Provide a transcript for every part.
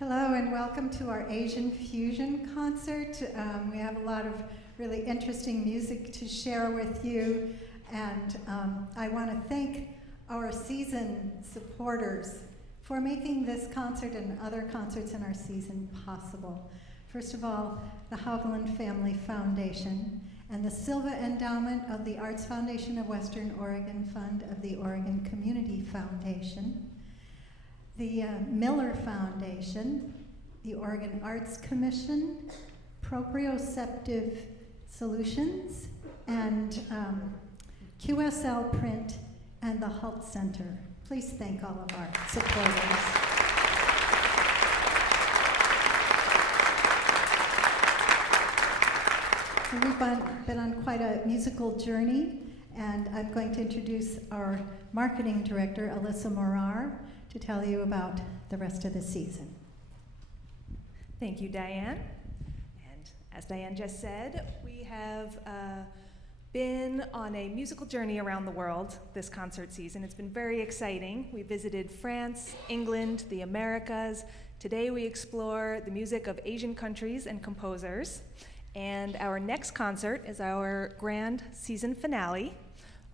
Hello and welcome to our Asian Fusion concert. We have a lot of really interesting music to share with you, and I want to thank our season supporters for making this concert and other concerts in our season possible. First of all, the Haviland Family Foundation and the Silva Endowment of the Arts Foundation of Western Oregon Fund of the Oregon Community Foundation, the Miller Foundation, the Oregon Arts Commission, Proprioceptive Solutions, and QSL Print and the Halt Center. Please thank all of our supporters. So we've been on quite a musical journey, and I'm going to introduce our marketing director, Alyssa Morar, to tell you about the rest of the season. Thank you, Diane. And as Diane just said, we have been on a musical journey around the world this concert season. It's been very exciting. We visited France, England, the Americas. Today we explore the music of Asian countries and composers. And our next concert is our grand season finale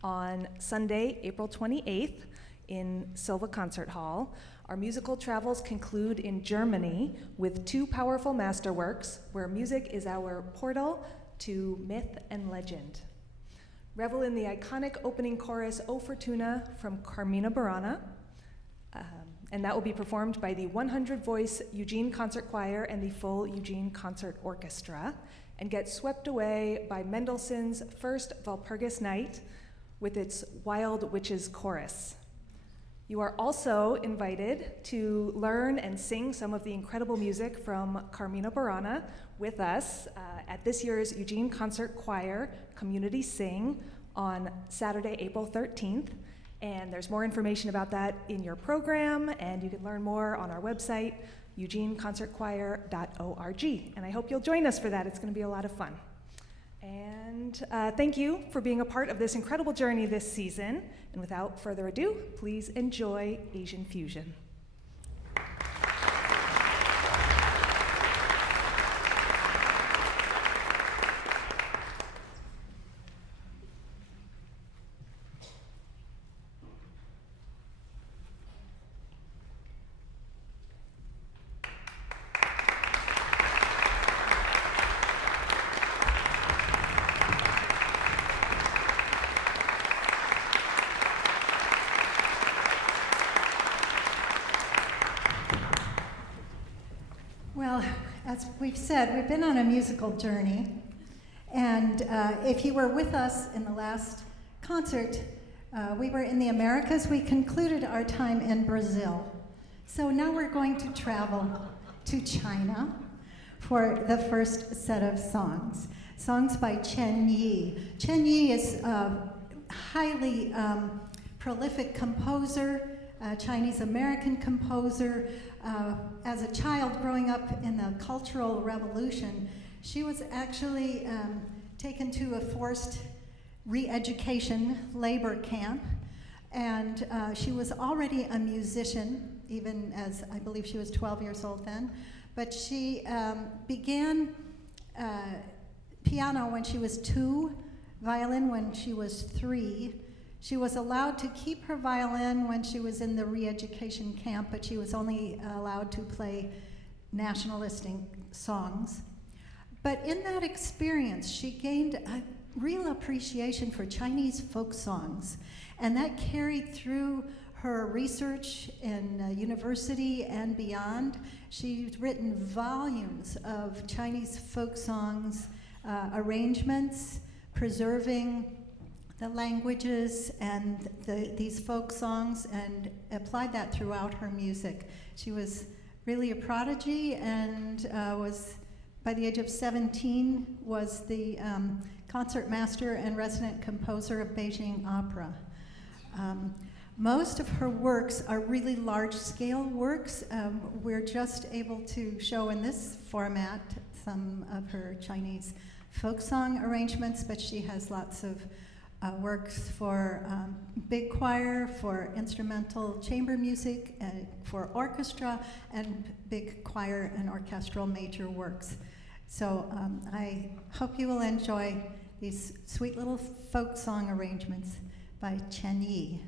on Sunday, April 28th in Silva Concert Hall. Our musical travels conclude in Germany with two powerful masterworks where music is our portal to myth and legend. Revel in the iconic opening chorus, O Fortuna, from Carmina Burana, and that will be performed by the 100-voice Eugene Concert Choir and the full Eugene Concert Orchestra, and get swept away by Mendelssohn's First Walpurgis Night with its Wild Witches Chorus. You are also invited to learn and sing some of the incredible music from Carmina Burana with us at this year's Eugene Concert Choir Community Sing on Saturday, April 13th. And there's more information about that in your program, and you can learn more on our website, eugeneconcertchoir.org. And I hope you'll join us for that. It's going to be a lot of fun. And thank you for being a part of this incredible journey this season. And without further ado, please enjoy Asian Fusion. Well, as we've said, we've been on a musical journey, and if you were with us in the last concert, we were in the Americas. We concluded our time in Brazil. So now we're going to travel to China for the first set of songs by Chen Yi. Chen Yi is a highly prolific composer, Chinese-American composer. As a child growing up in the Cultural Revolution, she was actually taken to a forced re-education labor camp, and she was already a musician, even as I believe she was 12 years old then, but she began piano when she was 2, violin when she was 3. She was allowed to keep her violin when she was in the re-education camp, but she was only allowed to play nationalistic songs. But in that experience, she gained a real appreciation for Chinese folk songs, and that carried through her research in university and beyond. She's written volumes of Chinese folk songs, arrangements, preserving the languages and these folk songs, and applied that throughout her music. She was really a prodigy, and was, by the age of 17, was the concert master and resident composer of Beijing Opera. Most of her works are really large-scale works. We're just able to show in this format some of her Chinese folk song arrangements, but she has lots of works for big choir, for instrumental chamber music, for orchestra, and big choir and orchestral major works. So I hope you will enjoy these sweet little folk song arrangements by Chen Yi.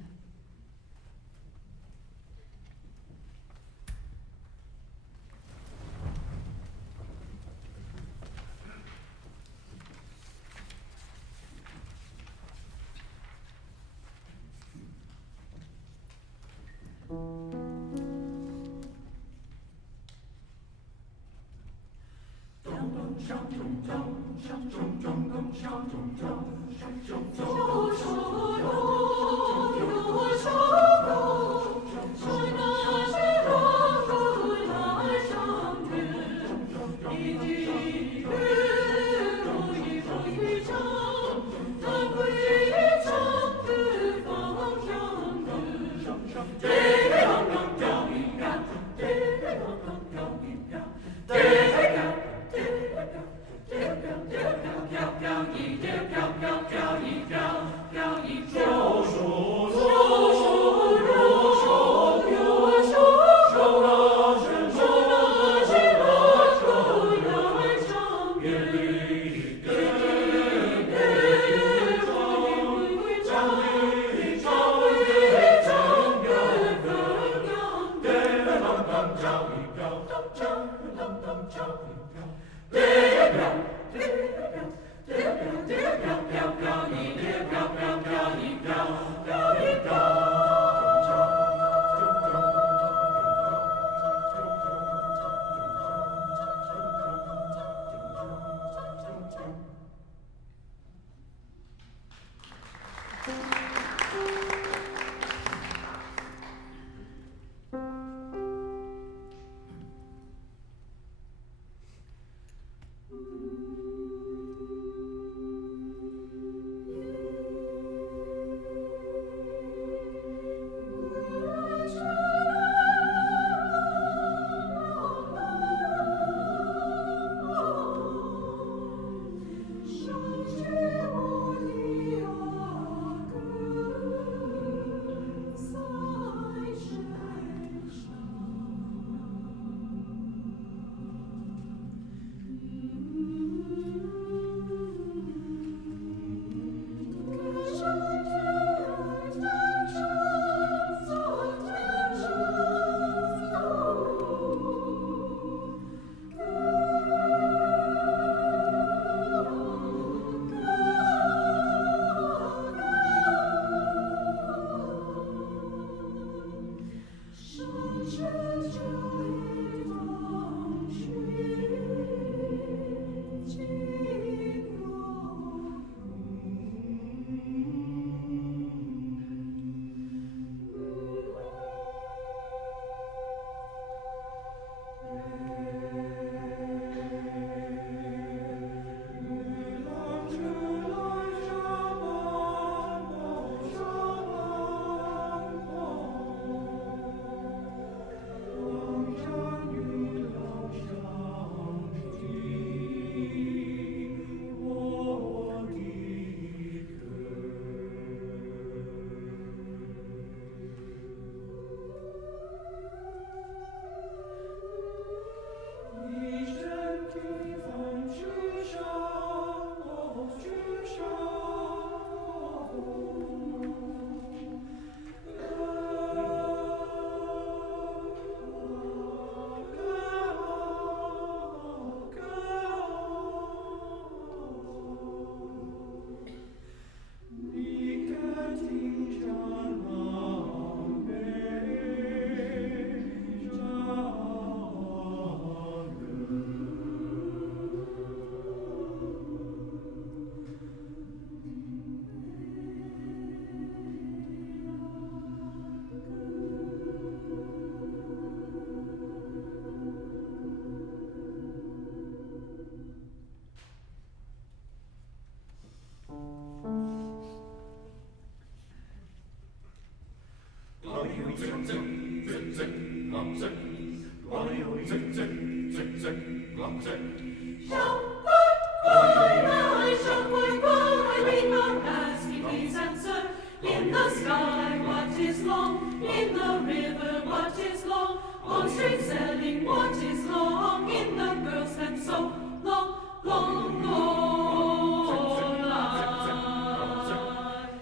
sky, what is long? In the river, what is long? On straight sailing, what is long? In the girl's head, so long, long, long line.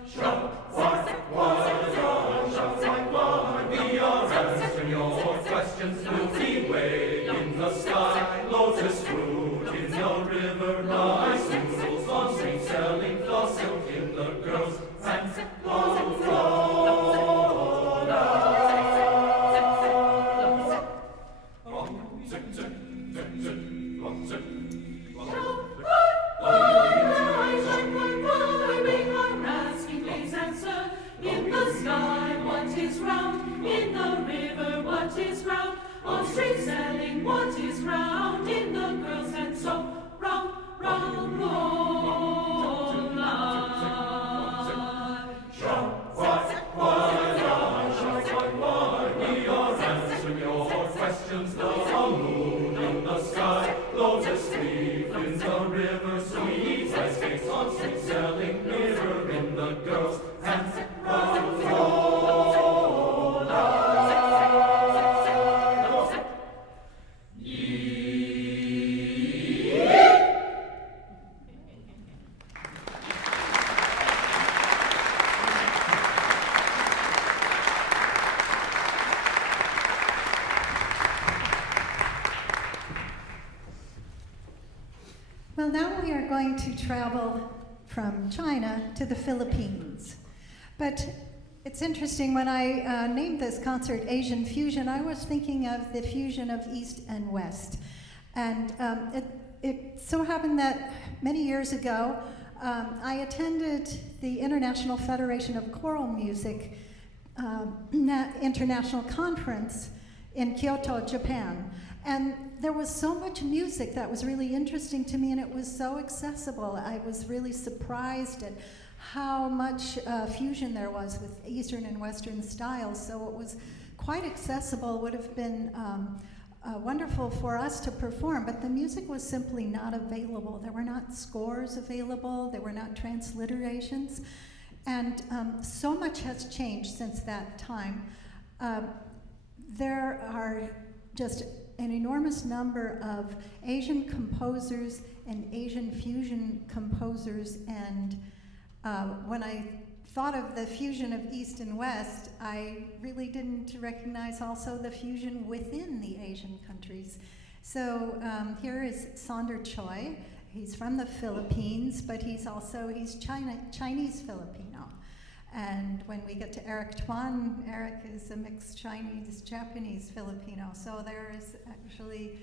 Shout, why, we are answering your questions. Milky Way in the sky, lotus fruit in the river, nice noodles on straight sailing, floss silk in the girl's hands, long, long line. In the sky, what is round? In the river, what is round? On straight sailing, what is round? In the girl's head, so round, round, long line. Shout, why, we are answering your questions. The moon in the sky, lotus leaf in the river, sweet ice skates on straight sailing, mirror in the girl's hands, round, roll, line. Well, now we are going to travel from China to the Philippines. But it's interesting, when I named this concert Asian Fusion, I was thinking of the fusion of East and West. And it so happened that many years ago, I attended the International Federation of Choral Music International Conference in Kyoto, Japan. And there was so much music that was really interesting to me, and it was so accessible. I was really surprised at how much fusion there was with Eastern and Western styles. So it was quite accessible. Would have been wonderful for us to perform, but the music was simply not available. There were not scores available. There were not transliterations. And so much has changed since that time. There are just an enormous number of Asian composers and Asian fusion composers, and when I thought of the fusion of East and West, I really didn't recognize also the fusion within the Asian countries. So here is Sonder Choi. He's from the Philippines, but he's Chinese Filipino. And when we get to Eric Tuan, Eric is a mixed Chinese-Japanese Filipino. So there is actually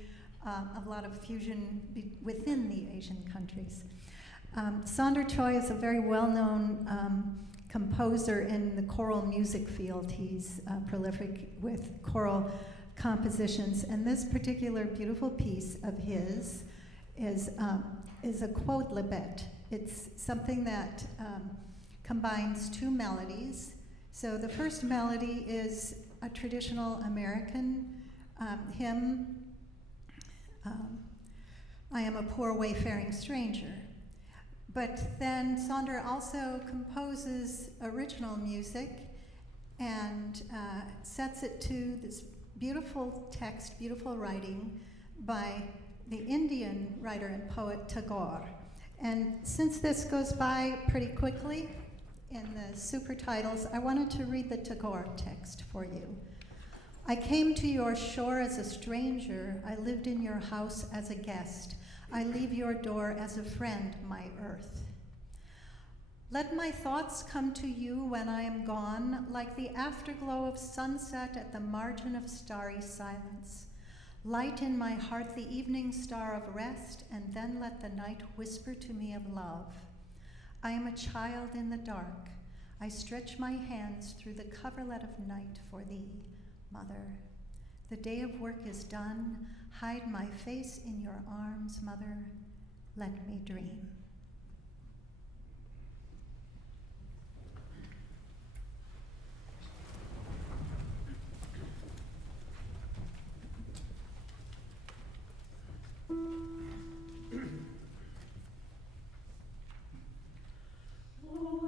a lot of fusion within the Asian countries. Sonder Choi is a very well-known composer in the choral music field. He's prolific with choral compositions. And this particular beautiful piece of his is a quodlibet. It's something that combines two melodies. So the first melody is a traditional American hymn, I Am a Poor Wayfaring Stranger. But then Sonder also composes original music and sets it to this beautiful text, beautiful writing by the Indian writer and poet Tagore. And since this goes by pretty quickly in the super titles, I wanted to read the Tagore text for you. I came to your shore as a stranger. I lived in your house as a guest. I leave your door as a friend, my earth. Let my thoughts come to you when I am gone, like the afterglow of sunset at the margin of starry silence. Light in my heart the evening star of rest, and then let the night whisper to me of love. I am a child in the dark. I stretch my hands through the coverlet of night for thee, mother. The day of work is done. Hide my face in your arms, mother. Let me dream. Oh,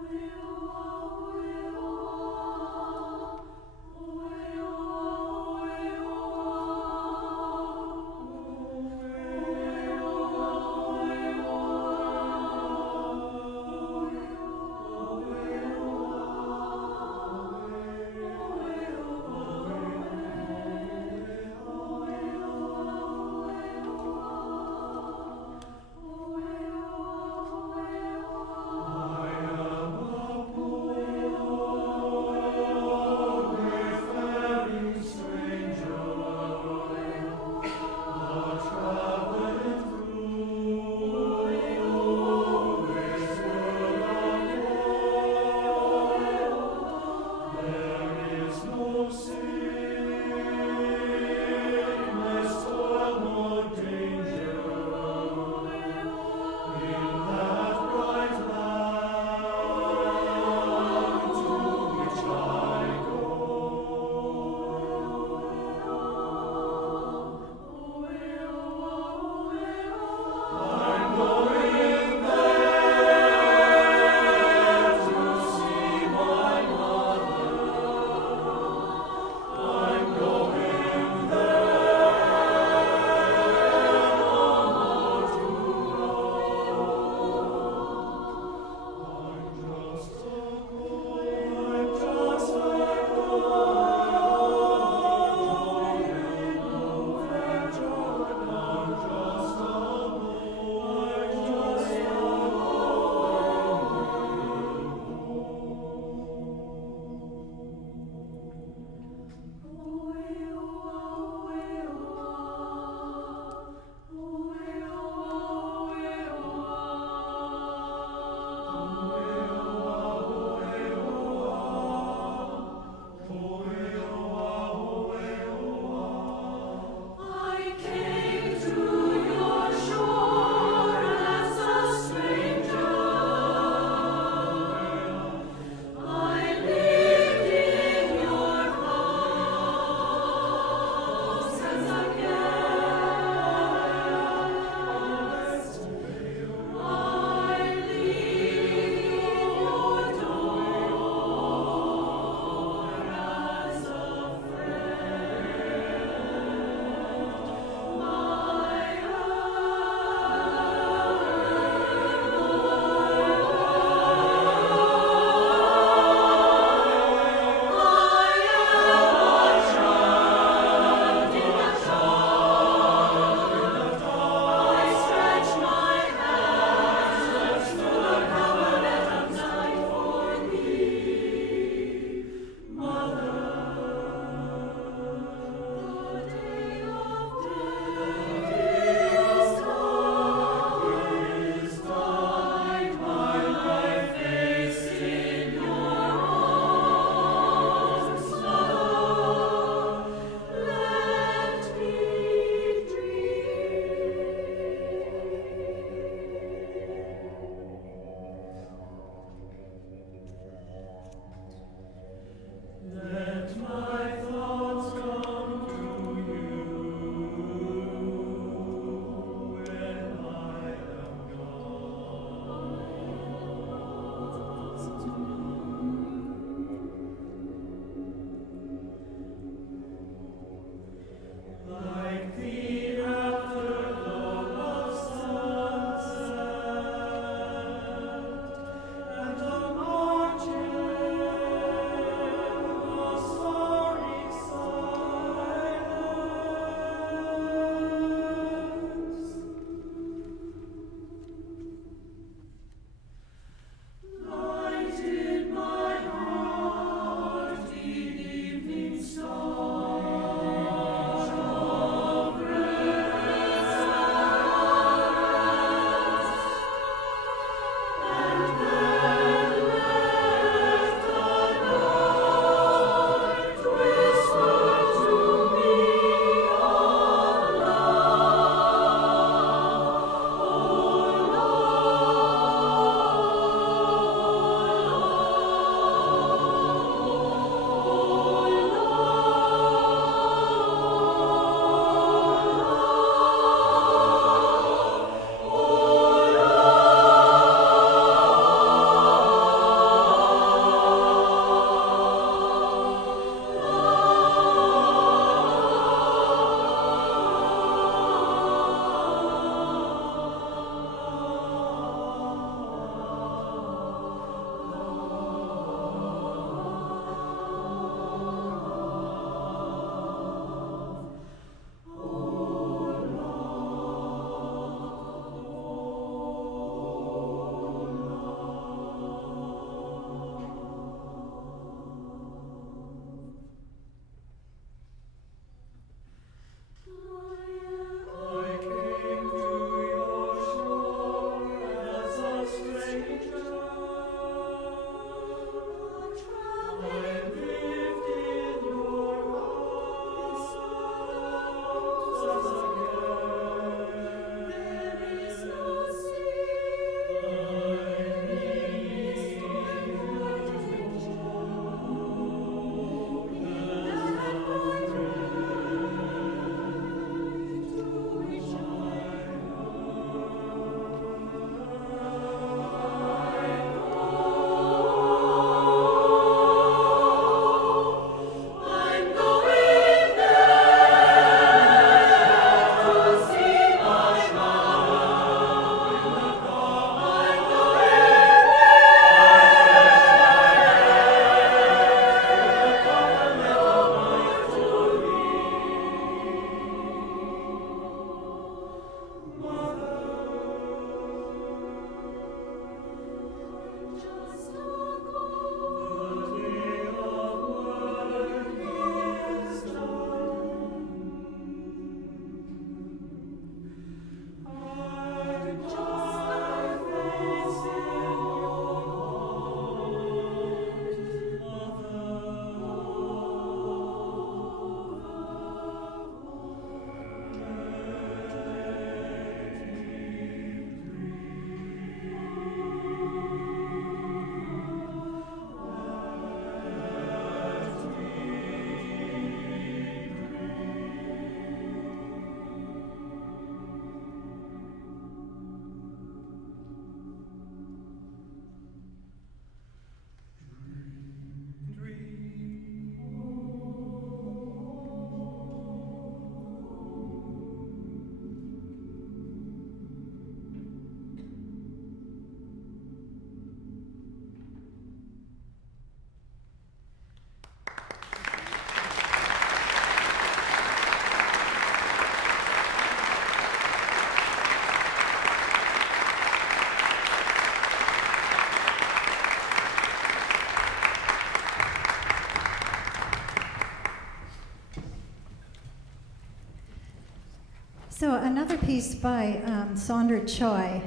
So another piece by Saundra Choi.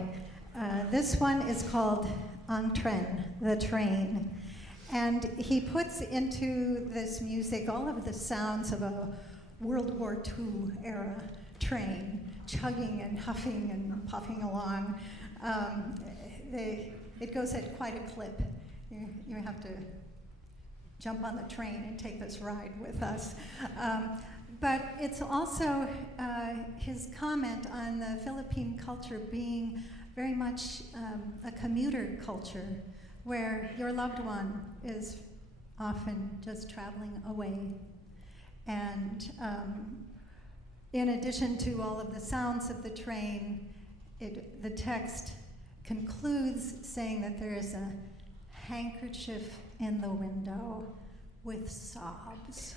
This one is called En Train, the train. And he puts into this music all of the sounds of a World War II era train, chugging and huffing and puffing along. It goes at quite a clip. You have to jump on the train and take this ride with us. But it's also his comment on the Philippine culture being very much a commuter culture, where your loved one is often just traveling away. And in addition to all of the sounds of the train, the text concludes saying that there is a handkerchief in the window with sobs.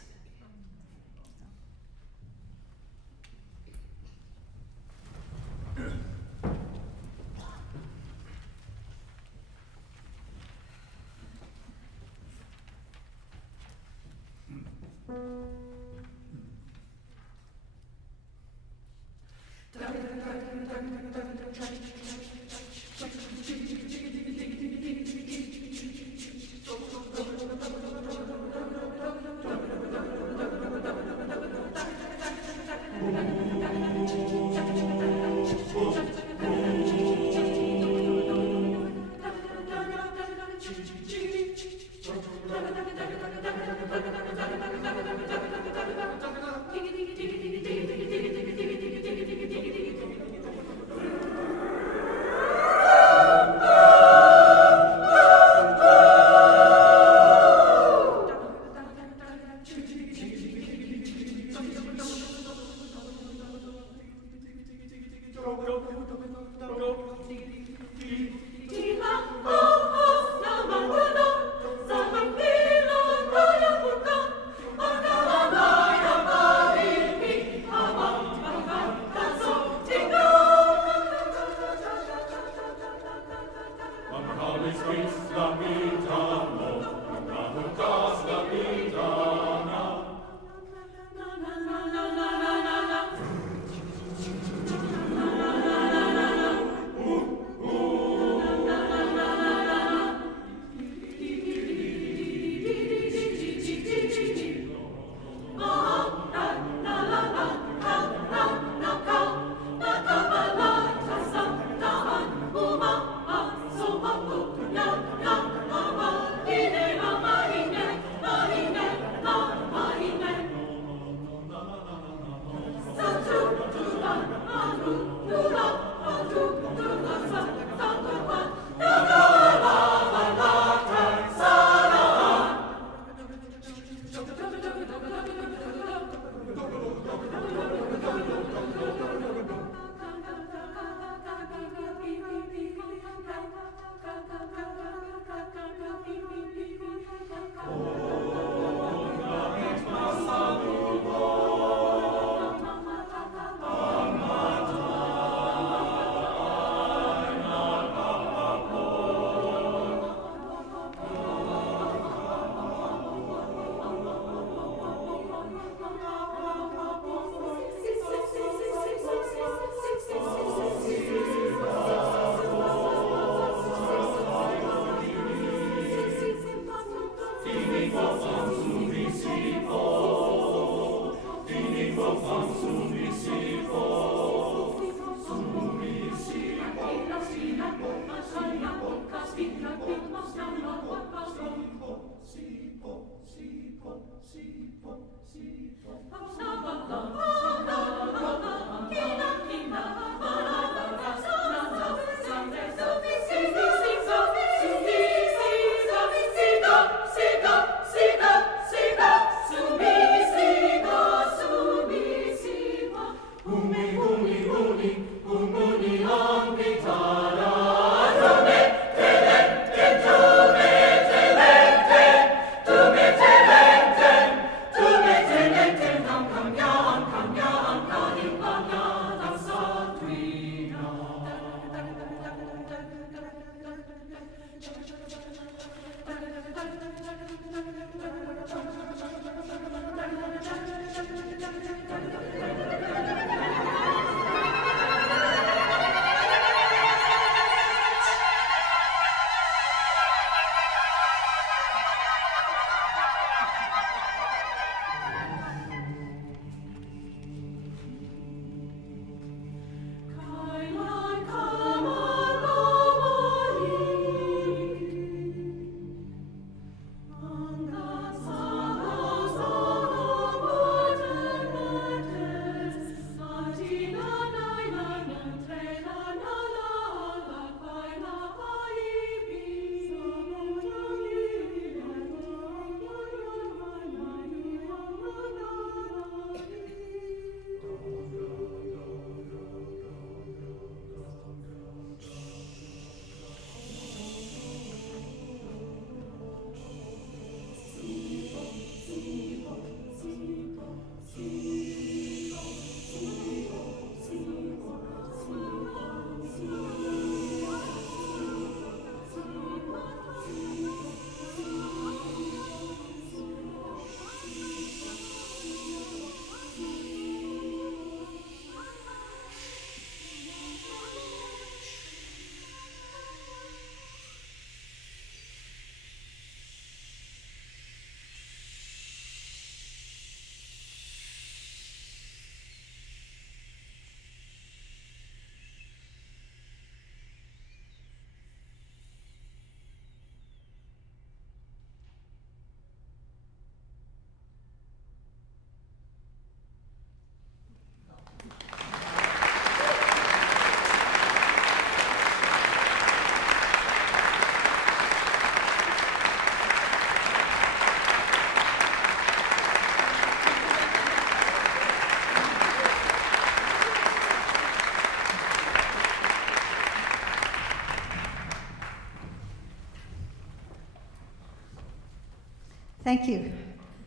Thank you.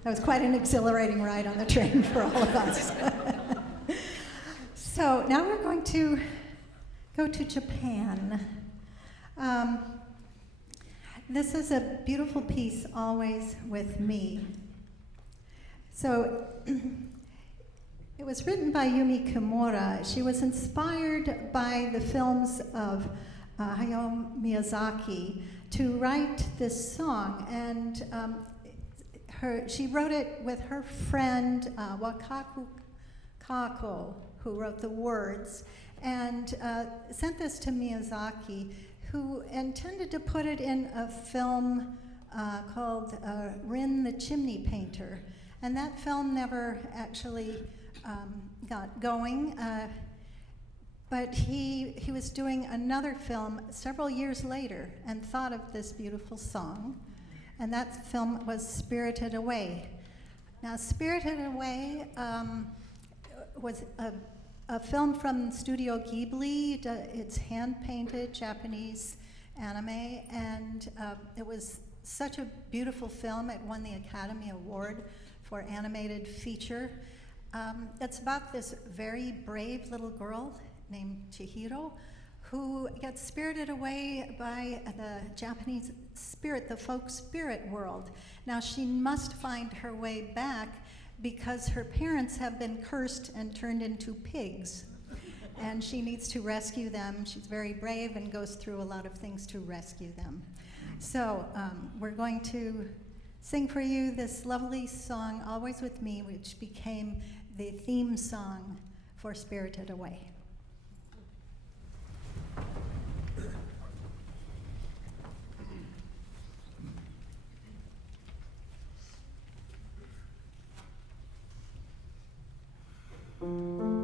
That was quite an exhilarating ride on the train for all of us. So now we're going to go to Japan. This is a beautiful piece, Always With Me. So it was written by Yumi Kimura. She was inspired by the films of Hayao Miyazaki to write this song, and she wrote it with her friend Wakaku Kako, who wrote the words, and sent this to Miyazaki, who intended to put it in a film called Rin the Chimney Painter. And that film never actually got going, but he was doing another film several years later and thought of this beautiful song, and that film was Spirited Away. Now, Spirited Away was a film from Studio Ghibli. It's hand-painted Japanese anime, and it was such a beautiful film. It won the Academy Award for animated feature. It's about this very brave little girl named Chihiro who gets spirited away by the Japanese spirit, the folk spirit world. Now she must find her way back because her parents have been cursed and turned into pigs. And she needs to rescue them. She's very brave and goes through a lot of things to rescue them. So we're going to sing for you this lovely song, Always With Me, which became the theme song for Spirited Away. Thank you.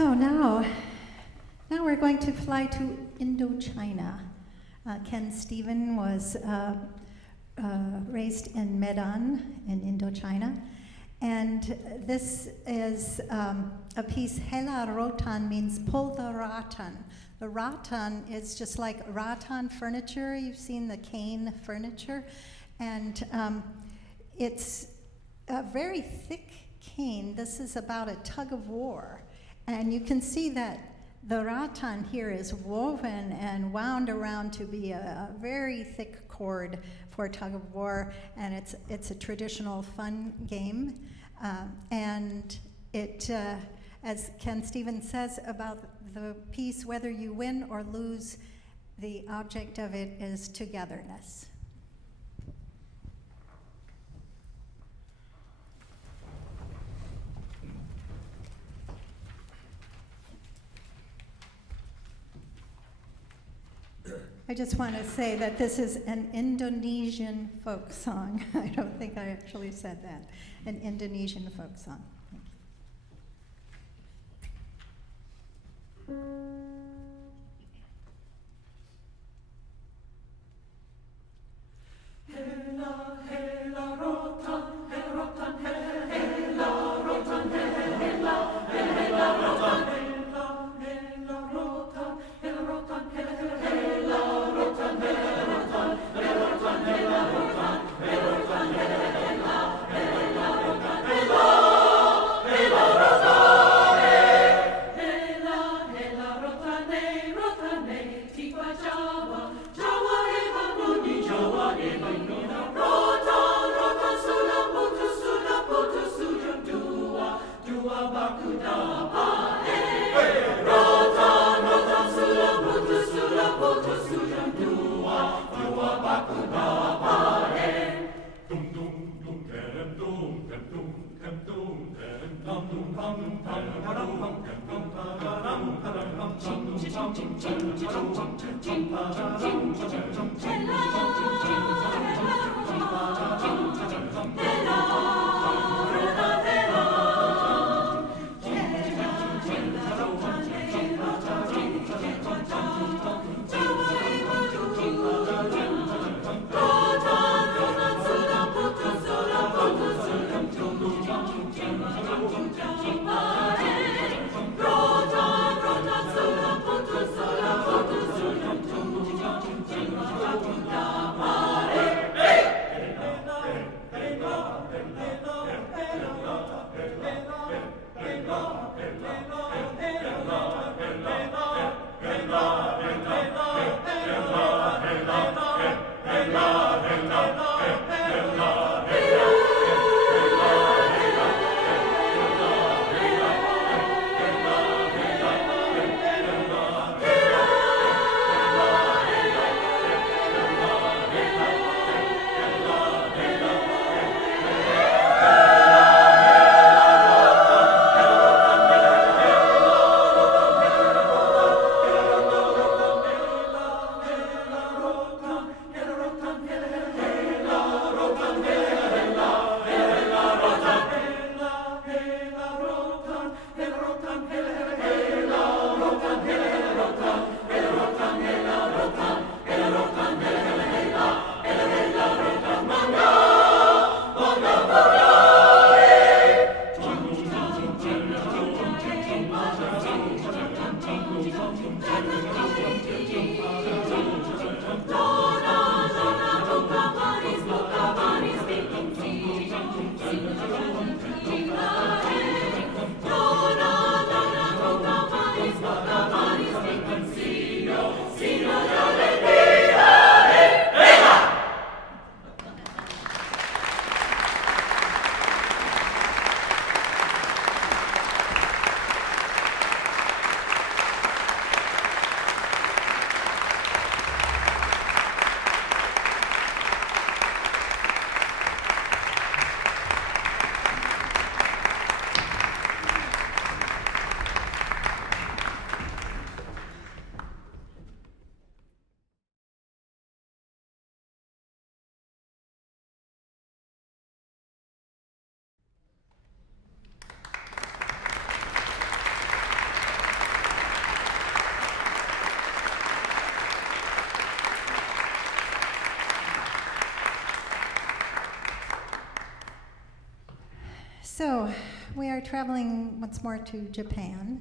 So now we're going to fly to Indochina. Ken Stephen was raised in Medan in Indochina. And this is a piece, Hela Rotan means pull the rattan. The rattan is just like rattan furniture. You've seen the cane furniture. And it's a very thick cane. This is about a tug of war. And you can see that the rattan here is woven and wound around to be a very thick cord for tug of war, and it's a traditional fun game. And it, as Ken Stevens says about the piece, whether you win or lose, the object of it is togetherness. I just want to say that this is an Indonesian folk song. I don't think I actually said that. An Indonesian folk song. Thank you. Hela, hela rotan, hela rotan, hela, hela rotan, hela, hela, hela rotan, hela, hela rotan, hela rotan, hela, hela rotan, hela rotan, hela rotan, hela rotan, hela rotan, hela, hela, hela rotan, hela, hela rotan, hela, hela rotan, rotan, tifa Jawa, Jawa eba bunyi, Jawa eba nuna, rotan, rotan sudah putus sudah dua, dua baku dapat, rotan, rotan sudah putus sudah dua, dua baku dapat. Dum dum dum terem dum terem dum terem dum terem dum dum pam pam param pam pam param param pam chim chim chim chim chim chim chim chim chim Hey! So, we are traveling once more to Japan.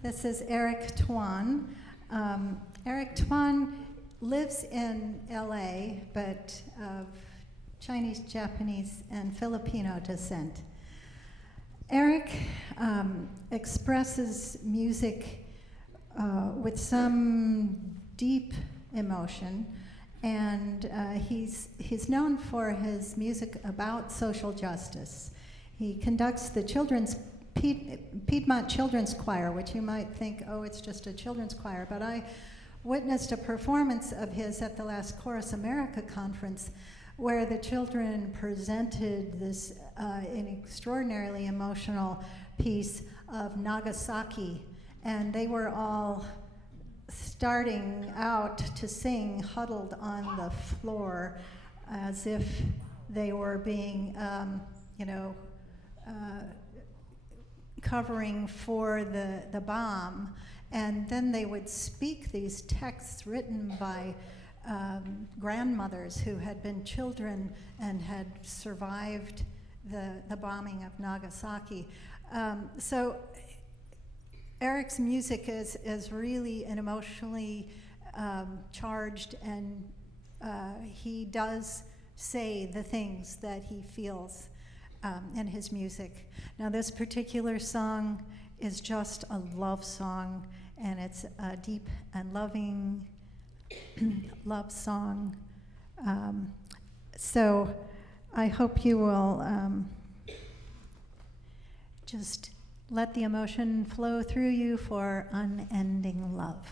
This is Eric Tuan. Eric Tuan lives in LA, but of Chinese, Japanese, and Filipino descent. Eric expresses music with some deep emotion, and he's known for his music about social justice. He conducts the Piedmont Children's Choir, which you might think, oh, it's just a children's choir, but I witnessed a performance of his at the last Chorus America conference where the children presented this an extraordinarily emotional piece of Nagasaki, and they were all starting out to sing huddled on the floor as if they were being, covering for the bomb. And then they would speak these texts written by grandmothers who had been children and had survived the bombing of Nagasaki. So Eric's music is really an emotionally charged, and he does say the things that he feels in his music. Now, this particular song is just a love song, and it's a deep and loving love song. So I hope you will just let the emotion flow through you for unending love.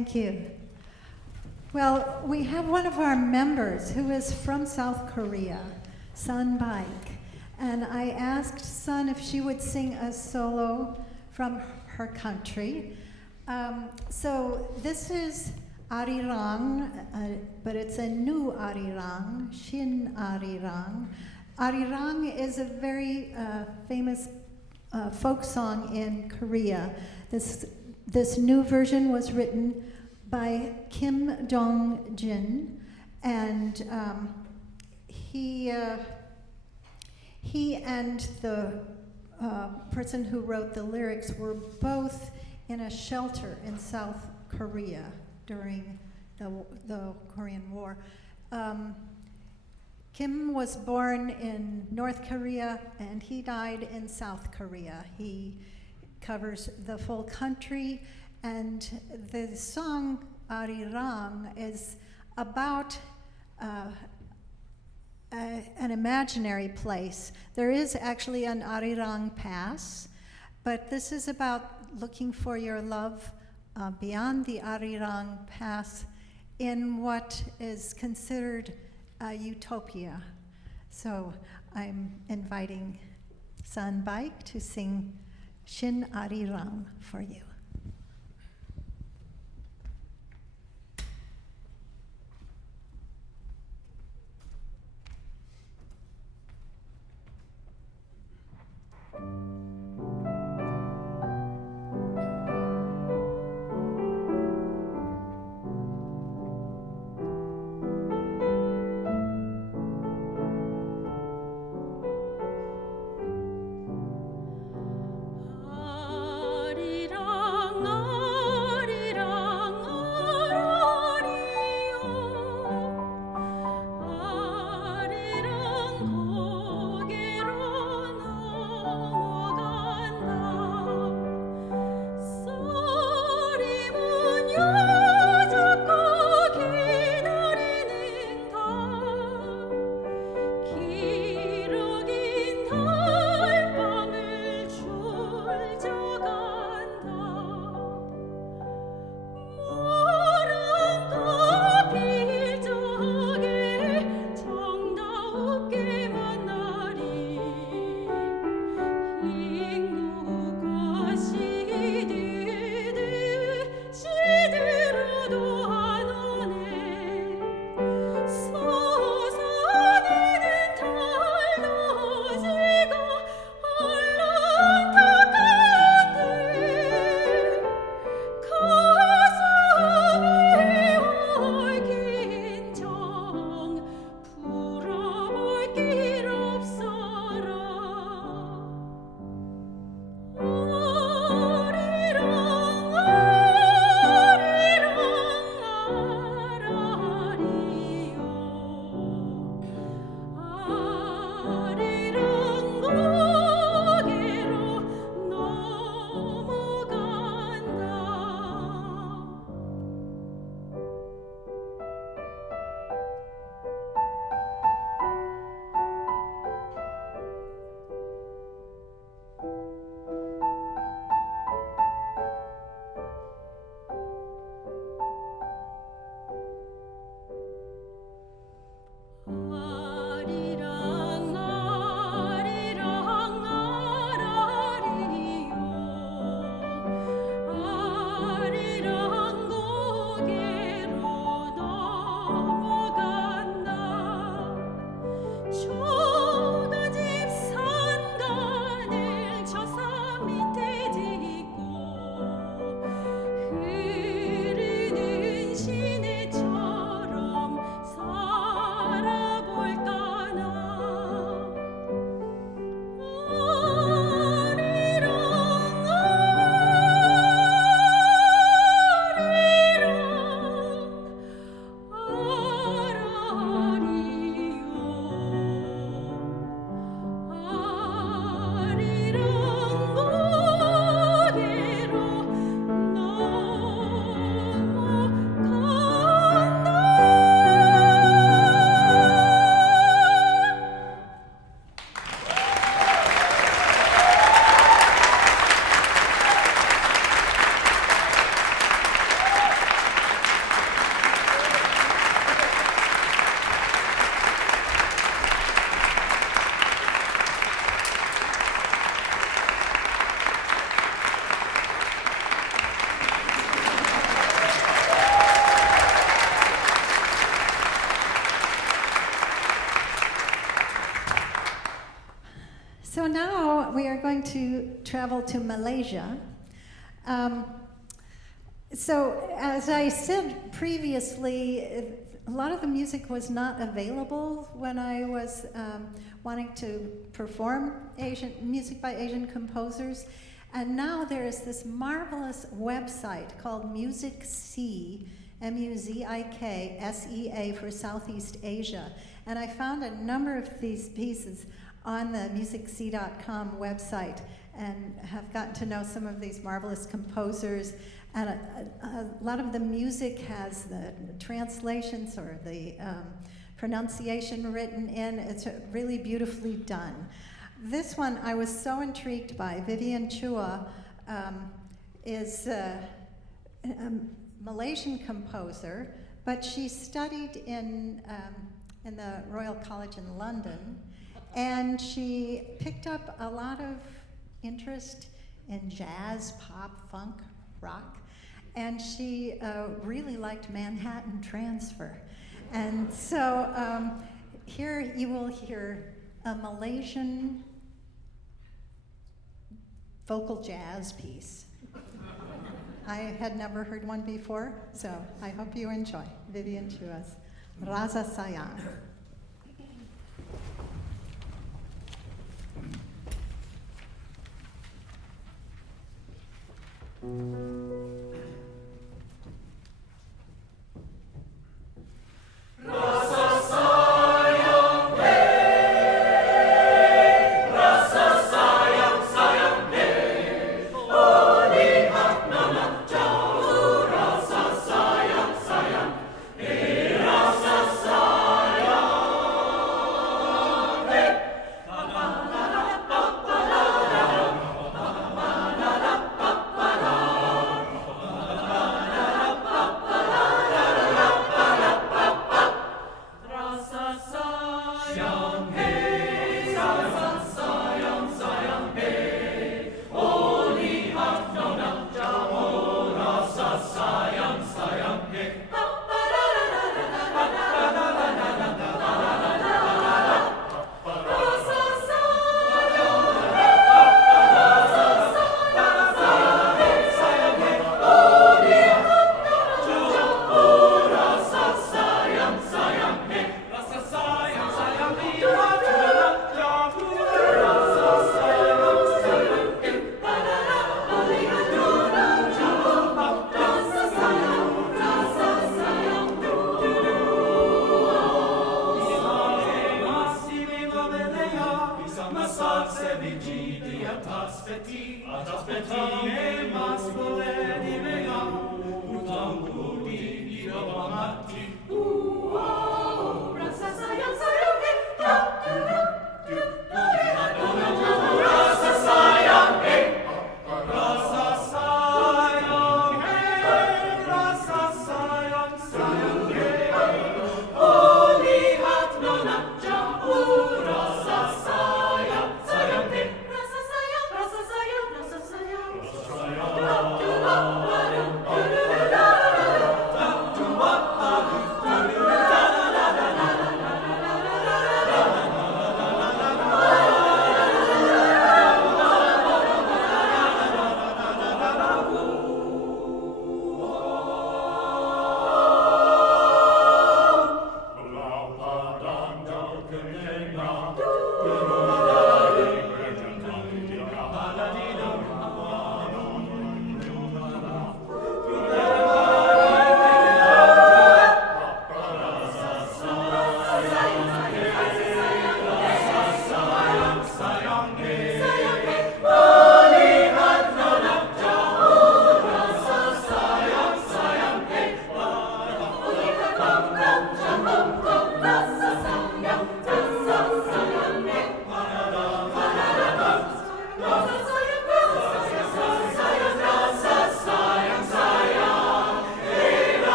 Thank you. Well, we have one of our members who is from South Korea, Sun Baik. And I asked Sun if she would sing a solo from her country. So this is Arirang, but it's a new Arirang, Shin Arirang. Arirang is a very famous folk song in Korea. This new version was written by Kim Dong-jin, and he and the person who wrote the lyrics were both in a shelter in South Korea during the Korean War. Kim was born in North Korea and he died in South Korea. He covers the full country, and the song Arirang is about an imaginary place. There is actually an Arirang Pass, but this is about looking for your love beyond the Arirang Pass in what is considered a utopia. So I'm inviting Sun Baik to sing Shin Arirang for you. Arirang to travel to Malaysia. So as I said previously, a lot of the music was not available when I was wanting to perform music by Asian composers. And now there is this marvelous website called MusicSea, MUZIKSEA for Southeast Asia. And I found a number of these pieces on the MusicSea.com website and have gotten to know some of these marvelous composers. And a lot of the music has the translations or the pronunciation written in. It's really beautifully done. This one I was so intrigued by. Vivian Chua is a Malaysian composer, but she studied in the Royal College in London, and she picked up a lot of interest in jazz, pop, funk, rock, and she really liked Manhattan Transfer. And so here you will hear a Malaysian vocal jazz piece. I had never heard one before, so I hope you enjoy Vivian Chua's Rasa Sayang.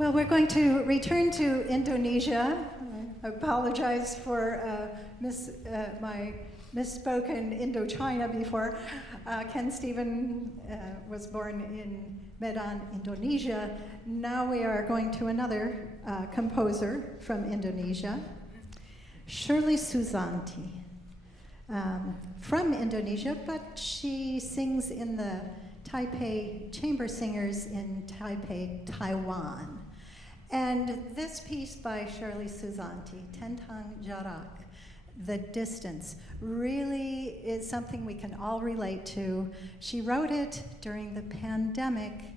Well, we're going to return to Indonesia. I apologize for my misspoken Indochina before. Ken Stephen was born in Medan, Indonesia. Now we are going to another composer from Indonesia, Shirley Suzanti. From Indonesia, but she sings in the Taipei Chamber Singers in Taipei, Taiwan. And this piece by Shirley Suzanti, Tentang Jarak, The Distance, really is something we can all relate to. She wrote it during the pandemic,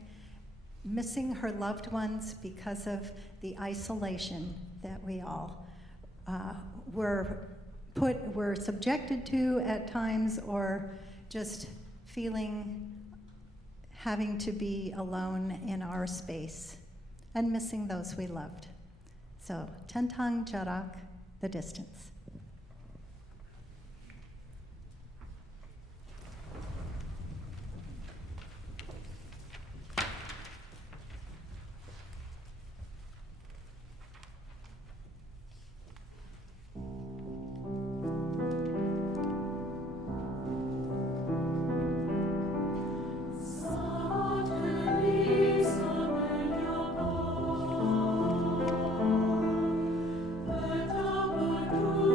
missing her loved ones because of the isolation that we all were subjected to at times, or just having to be alone in our space and missing those we loved. So, Tentang Jarak, The Distance. Betapa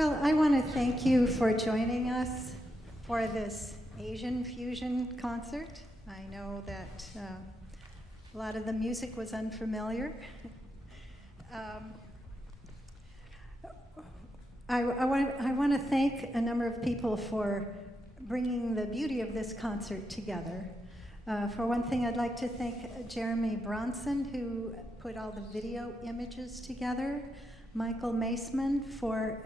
Well, I want to thank you for joining us for this Asian fusion concert. I know that a lot of the music was unfamiliar. I want to thank a number of people for bringing the beauty of this concert together. For one thing, I'd like to thank Jeremy Bronson, who put all the video images together, Michael Maceman for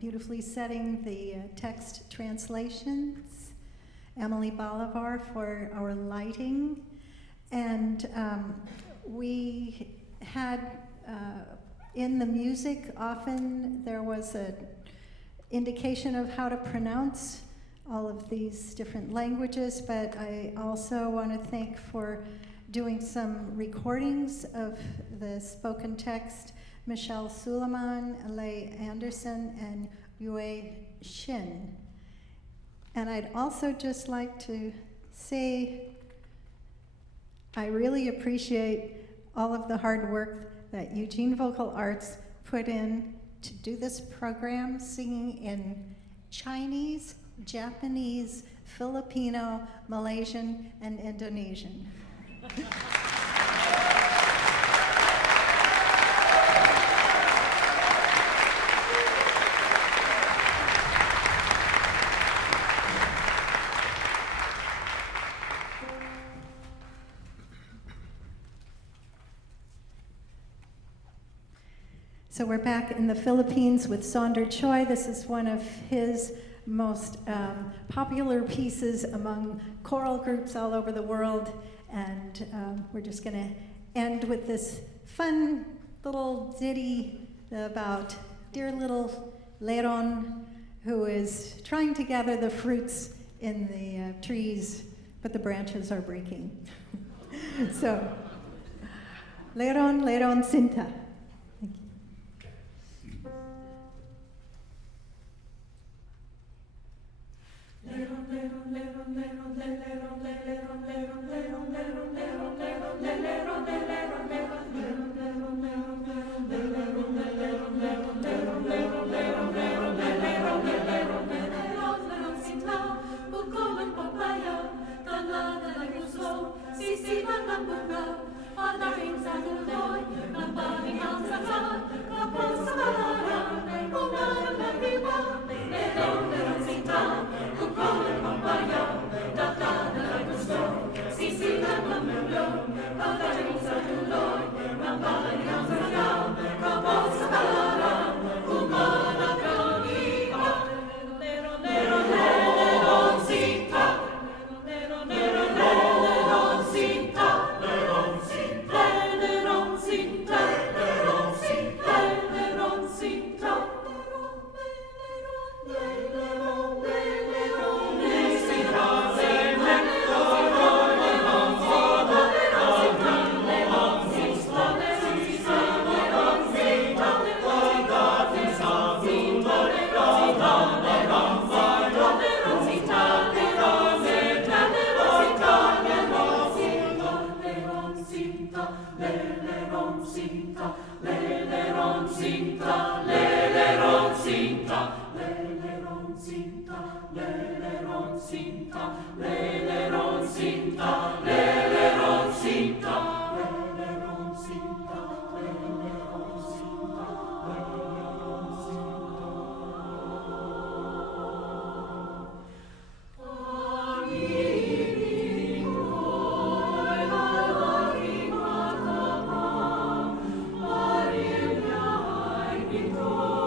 beautifully setting the text translations, Emily Bolivar for our lighting, and we had in the music often there was an indication of how to pronounce all of these different languages, but I also want to thank for doing some recordings of the spoken text, Michelle Suleiman, Leigh Anderson, and Yue Shin. And I'd also just like to say I really appreciate all of the hard work that Eugene Vocal Arts put in to do this program, singing in Chinese, Japanese, Filipino, Malaysian, and Indonesian. So we're back in the Philippines with Sonder Choi. This is one of his most popular pieces among choral groups all over the world. And we're just going to end with this fun little ditty about dear little Leron, who is trying to gather the fruits in the trees, but the branches are breaking. So, Leron, Leron, Sinta. Oh